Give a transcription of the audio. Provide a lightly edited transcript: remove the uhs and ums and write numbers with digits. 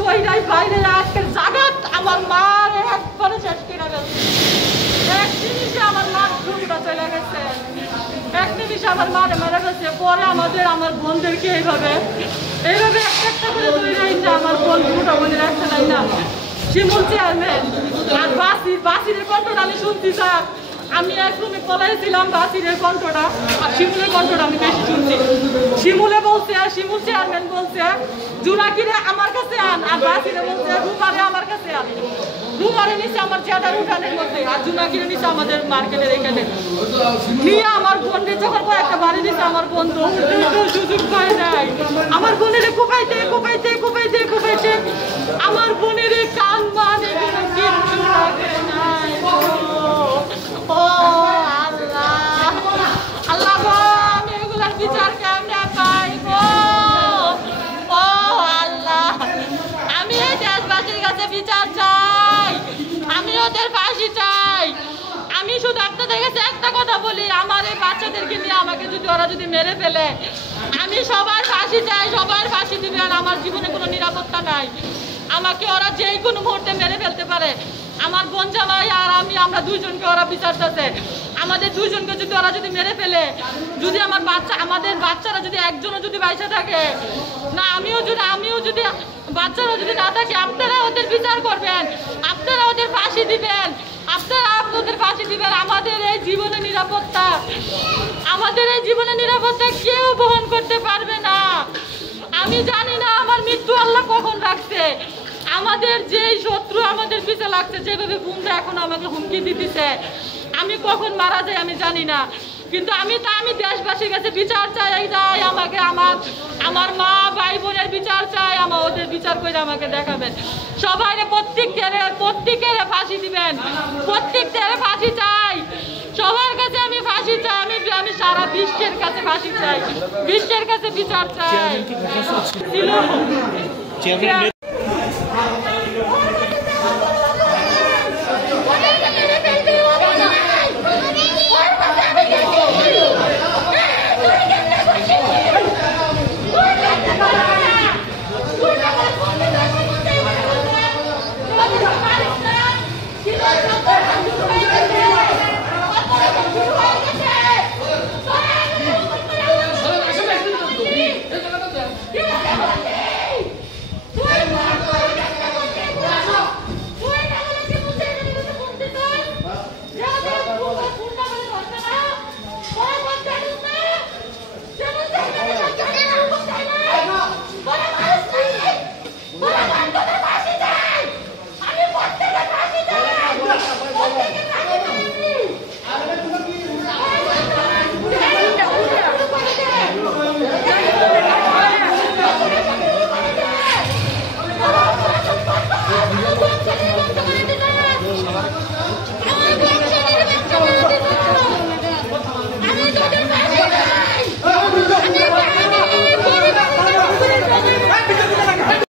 দইরাই বাইরে আজকে জাগাত আমার মার একবারে শেষ করে গেছে। এক নিমিষে আমার মার ঘুমটা চলে গেছে, এক নিমিষে আমার মারে মেরে গেছে। পরে আমার বোনদেরকে এইভাবে একটা একটা করে দইরাইছে আমার বোন দুটো বোনের একটা নাই না শিমুল চেয়ারম্যান আর বাসিরের কণ্ঠটা আমি শুনছি স্যার। আমি এক রুমে পলাইছিলাম, বাসিরের কণ্ঠটা আর শিমুলের কণ্ঠটা আমি বেশি শুনছি। শিমুলে বলছে, শিমুল চেয়ারম্যান বলছে জুনাকিরে আমার কাছে আন, আর বাসিরে বলছে রুমারে আমার কাছে আন। রুমারে নিচে আমার চেয়ারের উঠানের মধ্যে, আর জুনাকিরে নিচে আমাদের মার্কেটের এখানে নিয়ে আমার বোনকে যখন একটা বাড়ি দিচ্ছে আমার বোন তো সুযোগ পায় নাই। আমার বোনের কোপাইতে কোপাইতে কোপাইতে কোপাইতে আমার বোনের কান মান এগুলো কিচ্ছু রাখে নাই। ও আল্লাহ, আল্লাহ গো, আমি এগুলার বিচার কেমনে পাই গো? ও আল্লাহ, আমি এই দেশবাসীর কাছে বিচার চাই, আমি ওদের ফাঁসি চাই। আমি শুধু আপনাদের কাছে একটা কথা বলি, আমার এই বাচ্চাদেরকে নিয়ে আমাকে যদি ওরা যদি মেরে ফেলে, আমি সবার ফাঁসি চাই, সবার ফাঁসি দিবেন। আমার জীবনে কোনো নিরাপত্তা নাই, আমাকে ওরা যে কোনো মুহূর্তে মেরে ফেলতে পারে। আমার বোন জামাই আর আমি, আমরা দুইজনকে ওরা বিচার চাচ্ছে। আমাদের দুইজনকে যদি ওরা যদি মেরে ফেলে, যদি আমাদের বাচ্চারা যদি একজনও যদি বাইসা থাকে না, আমিও যদি বাচ্চারা যদি না থাকে, আপনারা ওদের বিচার করবেন, আপনারা ওদের ফাঁসি দিবেন, আপনারা আপনাদের ফাঁসি দিবেন। আমাদের এই জীবনে নিরাপত্তা, আমাদের এই জীবনে নিরাপত্তা কেউ বহন করতে পারবে না। আমি জানি না আমার মৃত্যু আল্লাহ কখন রাখছে। আমাদের যেই শত্রু আমাদের পিছে লাগছে, যেভাবে বোনরা এখন আমাকে হুমকি দিতেছে, আমি কখন মারা যাই আমি জানি না। কিন্তু আমি দেশবাসীর কাছে বিচার চাই, আমাকে আমার মা ভাই বোনের বিচার চাই। ওদের বিচার করে আমাকে দেখাবেন। সবাই প্রত্যেকের ফাঁসি দিবেন, প্রত্যেকের ফাঁসি চাই। সবার কাছে আমি ফাঁসি চাই, আমি সারা বিশ্বের কাছে ফাঁসি চাই, বিশ্বের কাছে বিচার চাই।